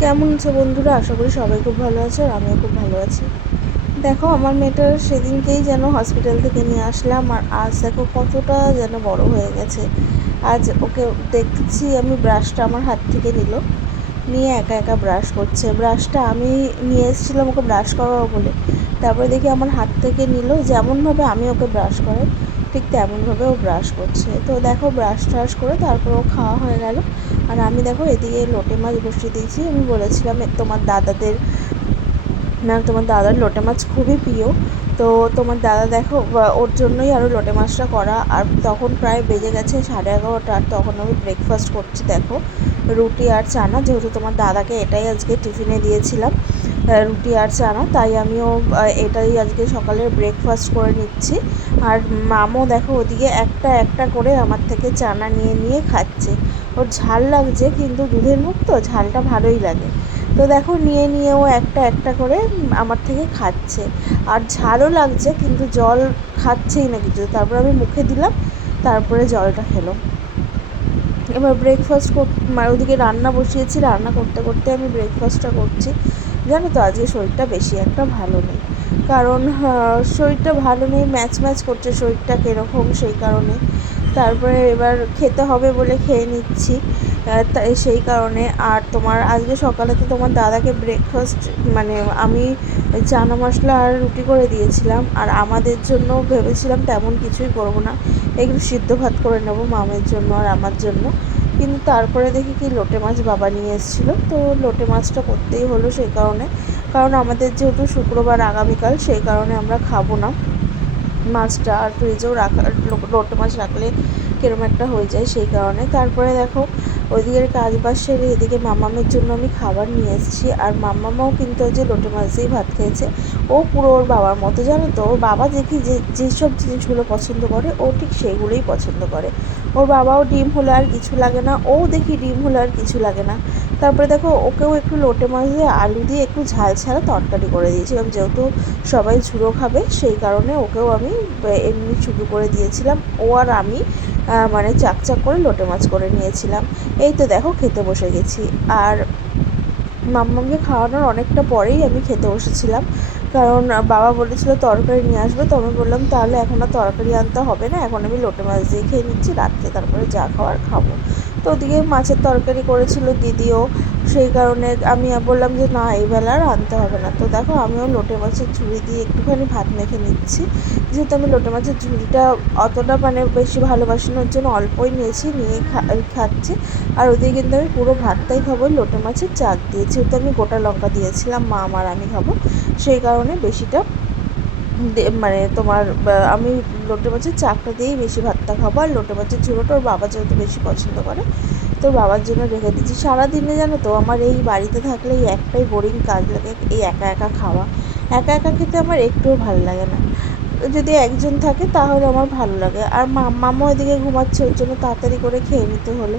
কেমন আছো বন্ধুরা? আশা করি সবাই খুব ভালো আছে আর আমিও খুব ভালো আছি। দেখো, আমার মেয়েটার সেদিনকেই যেন হসপিটাল থেকে নিয়ে আসলাম আর আজ দেখো কতটা যেন বড় হয়ে গেছে। আজ ওকে দেখছি, আমি ব্রাশটা আমার হাত থেকে নিল। নিয়ে একা একা ব্রাশ করছে। ব্রাশটা আমি নিয়ে এসেছিলাম ওকে ব্রাশ করাবো বলে। তারপরে দেখি আমার হাত থেকে নিল। যেমনভাবে আমি ওকে ব্রাশ করাই ঠিক তেমনভাবে ও ব্রাশ করছে। তো দেখো ব্রাশ ট্রাশ করে তারপর ও খাওয়া হয়ে গেল। আর আমি দেখো এদিকে লোটে মাছ বসিয়ে দিয়েছি। আমি বলেছিলাম তোমার দাদাদের না তোমার দাদার লোটে মাছ খুবই প্রিয়। তো তোমার দাদা দেখো ওর জন্যই আরও লোটে মাছটা করা। আর তখন প্রায় বেজে গেছে সাড়ে এগারোটা, আর তখন আমি ব্রেকফাস্ট করছি, দেখো। রুটি আর চানা, যেহেতু তোমার দাদাকে এটাই আজকে টিফিনে দিয়েছিলাম রুটি আর চানা, তাই আমিও এটাই আজকে সকালের ব্রেকফাস্ট করে নিচ্ছি। আর মামও দেখো, ওদিকে একটা একটা করে আমার থেকে চানা নিয়ে নিয়ে খাচ্ছে। ওর ঝাল লাগছে, কিন্তু দুধের মুখ তো, ঝালটা ভালোই লাগে। তো দেখো, নিয়ে নিয়ে ও একটা একটা করে আমার থেকে খাচ্ছে। আর ঝালও লাগছে, কিন্তু জল খাচ্ছেই না কিছু। তারপর আমি মুখে দিলাম, তারপরে জলটা খেলো। এবার ব্রেকফাস্ট মানে ওদিকে রান্না বসিয়েছি, রান্না করতে করতে আমি ব্রেকফাস্টটা করছি। জানো তো, আজকে শরীরটা বেশি একটা ভালো নেই। কারণ শরীরটা ভালো নেই, ম্যাচ ম্যাচ করছে শরীরটা কীরকম সেই কারণে। তারপরে এবার খেতে হবে বলে খেয়ে নিচ্ছি। সেই কারণে আর তোমার আজকে সকালে তো তোমার দাদাকে ব্রেকফাস্ট মানে আমি চানা মশলা আর রুটি করে দিয়েছিলাম, আর আমাদের জন্য ভেবেছিলাম তেমন কিছুই করব না। এগুলো সিদ্ধ ভাত করে নেব মামের জন্য আর আমার জন্য। কিন্তু তারপরে দেখি কি লোটে মাছ বাবা নিয়ে এসেছিল, তো লোটে মাছটা করতেই হলো সেই কারণে। কারণ আমাদের যেহেতু শুক্রবার আগামীকাল, সেই কারণে আমরা খাব না। মাছটা আর ফ্রিজেও রাখা লোটে মাছ রাখলে কিরম একটা হয়ে যায় সেই কারণে। তারপরে দেখো ওইদিকের কাজ বাজ সেরে এদিকে মামামের জন্য আমি খাবার নিয়ে এসেছি। আর মামামাও কিন্তু যে লোটে মাছ দিয়েই ভাত খেয়েছে। ও পুরো ওর বাবার মতো, জানো তো? ওর বাবা দেখি যে, যেসব জিনিসগুলো পছন্দ করে, ও ঠিক সেইগুলোই পছন্দ করে। ওর বাবাও ডিম হলে আর কিছু লাগে না। ও দেখি ডিম হলে আর কিছু লাগে না। তারপরে দেখো, ওকেও একটু লোটে মাছ দিয়ে আলু দিয়ে একটু ঝাল ছাড়া তরকারি করে দিয়েছিলাম যেহেতু সবাই ঝুড়ো খাবে, সেই কারণে ওকেও আমি এমনি ছুটু করে দিয়েছিলাম। ও আর আমি মানে চাকচাক করে লোটে মাছ করে নিয়েছিলাম। এই তো দেখো, খেতে বসে গেছি। আর মাম্মামকে খাওয়ানোর অনেকটা পরেই আমি খেতে বসেছিলাম। কারণ বাবা বলেছিল তরকারি নিয়ে আসবে, তো আমি বললাম, তাহলে এখন আর তরকারি আনতে হবে না, এখন আমি লোটে মাছ দিয়ে খেয়ে নিচ্ছি, রাত্রে তারপরে যা খাওয়ার খাব। তো ওদিকে মাছের তরকারি করেছিল দিদিও। সেই কারণে আমি বললাম যে, না, এই বেলা আর আনতে হবে না। তো দেখো, আমিও লোটে মাছের ঝুড়ি দিয়ে একটুখানি ভাত মেখে নিচ্ছি। যেহেতু আমি লোটে মাছের ঝুড়িটা অতটা মানে বেশি ভালোবাসানোর জন্য অল্পই নিয়েছি, নিয়ে খাচ্ছি। আর ওদিকে কিন্তু আমি পুরো ভাতটাই খাব, লোটে মাছের চাক দিয়ে। যেহেতু আমি গোটা লঙ্কা দিয়েছিলাম, মা আমার আমি খাব। সেই কারণে বেশিটা মানে তোমার আমি লোটে মাছের চাকটা দিয়েই বেশি ভাতটা খাব, আর লোটে মাছের ঝুড়োটা ওর বাবা যেহেতু বেশি পছন্দ করে, তো বাবার জন্য রেখে দিচ্ছি। সারাদিনে জানো তো আমার এই বাড়িতে থাকলে এই একটাই বোরিং কাজ লাগে, এই একা একা খাওয়া। একা একা খেতে আমার একটুও ভালো লাগে না। যদি একজন থাকে তাহলে আমার ভালো লাগে। আর মামা ওইদিকে ঘুমাচ্ছে, ওর জন্য তাড়াতাড়ি করে খেয়ে নিতে হলো।